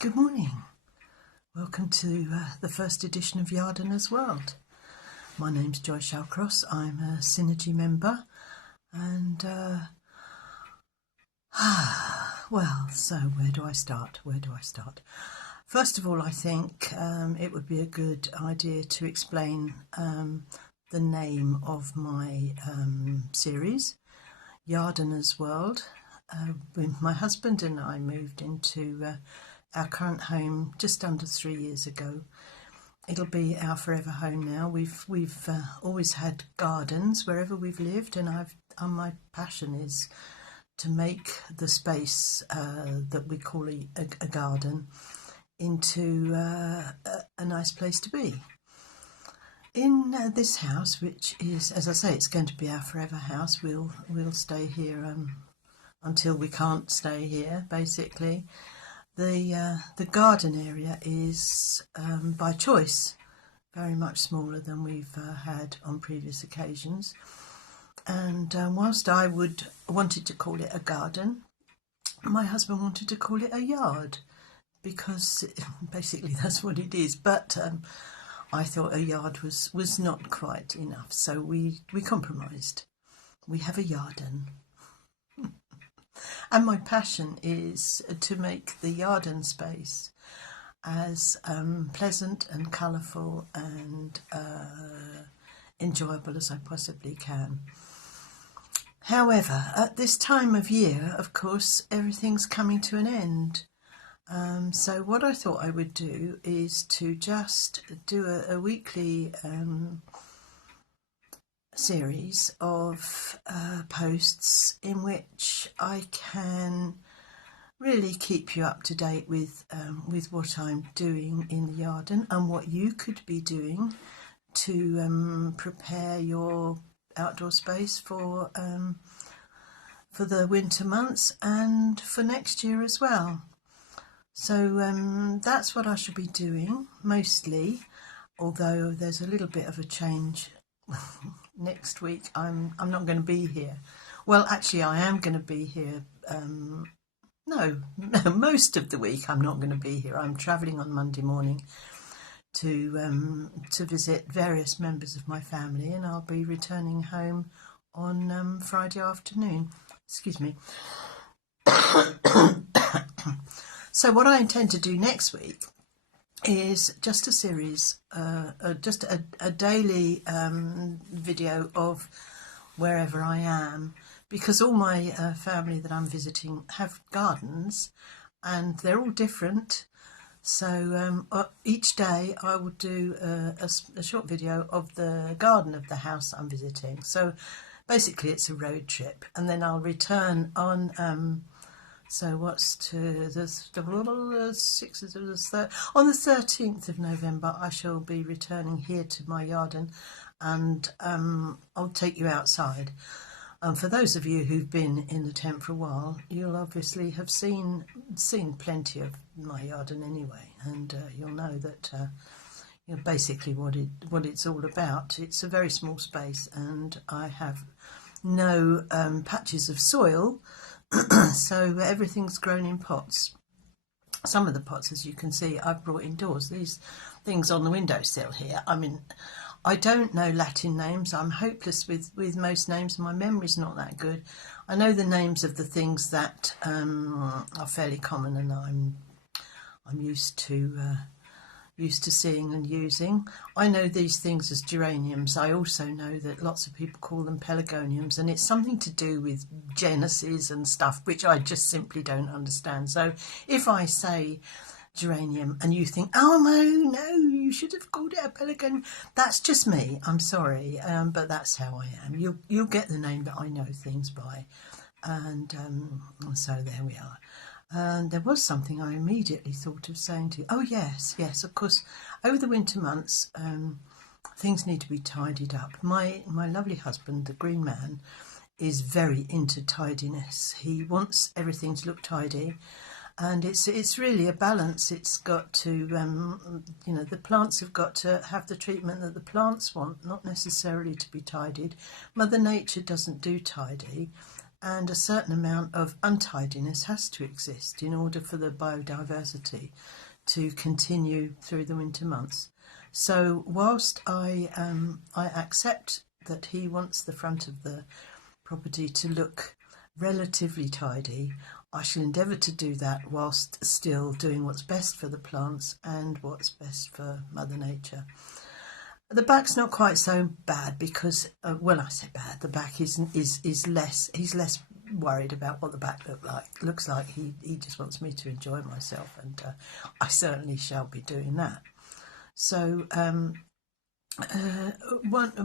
Good morning. Welcome to the first edition of Yardeners World. My name's Joy Shallcross. I'm a Synergy member, and so where do I start? First of all, I think it would be a good idea to explain the name of my series, Yardeners World. When my husband and I moved into our current home just under 3 years ago. It'll be our forever home now. We've always had gardens wherever we've lived, and my passion is to make the space that we call a garden into a nice place to be. In this house, which is, as I say, it's going to be our forever house. We'll stay here until we can't stay here, basically. The garden area is, by choice, very much smaller than we've had on previous occasions. And whilst I wanted to call it a garden, my husband wanted to call it a yard, because basically that's what it is. But I thought a yard was not quite enough, so we compromised. We have a yarden. And my passion is to make the yarden space as pleasant and colourful and enjoyable as I possibly can. However, at this time of year, of course, everything's coming to an end. So what I thought I would do is to just do a weekly series of posts in which I can really keep you up to date with what I'm doing in the garden and what you could be doing to prepare your outdoor space for the winter months and for next year as well. So that's what I shall be doing mostly, although there's a little bit of a change. Next week I'm not going to be here. Well, actually I am going to be here. No, most of the week I'm not going to be here. I'm travelling on Monday morning to visit various members of my family, and I'll be returning home on Friday afternoon. Excuse me. So what I intend to do next week is just a series, just a daily video of wherever I am, because all my family that I'm visiting have gardens and they're all different. So each day I will do a short video of the garden of the house I'm visiting. So basically it's a road trip, and then I'll return on so what's to the 6th of the on the 13th of November, I shall be returning here to my garden, and I'll take you outside. For those of you who've been in the tent for a while, you'll obviously have seen plenty of my garden anyway, and you'll know that basically what it's all about. It's a very small space, and I have no patches of soil. So everything's grown in pots. Some of the pots, as you can see, I've brought indoors. These things on the windowsill here, I mean, I don't know Latin names. I'm hopeless with most names. My memory's not that good. I know the names of the things that are fairly common, and I'm used to seeing and using. I know these things as geraniums. I also know that lots of people call them pelargoniums, and it's something to do with genesis and stuff, which I just simply don't understand. So if I say geranium and you think, oh no, you should have called it a pelargonium, that's just me. I'm sorry, but that's how I am. You'll get the name that I know things by, and so there we are. There was something I immediately thought of saying to you. Oh, yes, of course. Over the winter months, things need to be tidied up. My lovely husband, the Green Man, is very into tidiness. He wants everything to look tidy, and it's really a balance. It's got to, the plants have got to have the treatment that the plants want, not necessarily to be tidied. Mother Nature doesn't do tidy. and a certain amount of untidiness has to exist in order for the biodiversity to continue through the winter months. So whilst I accept that he wants the front of the property to look relatively tidy, I shall endeavour to do that whilst still doing what's best for the plants and what's best for Mother Nature. The back's not quite so bad because, well, I say bad, the back is less, he's less worried about what the back looks like. He just wants me to enjoy myself, and I certainly shall be doing that. So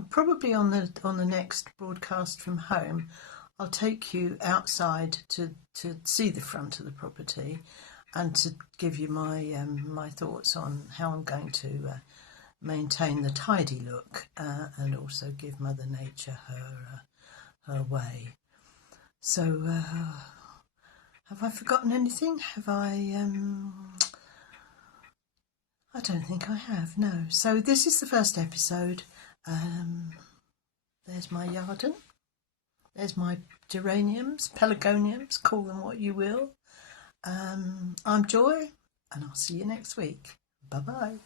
probably on the next broadcast from home, I'll take you outside to see the front of the property and to give you my my thoughts on how I'm going to maintain the tidy look and also give Mother Nature her way. So have I forgotten anything? Have I don't think I have, no. So this is the first episode. There's my yarden. There's my geraniums, pelargoniums, call them what you will. I'm Joy, and I'll see you next week. Bye-bye.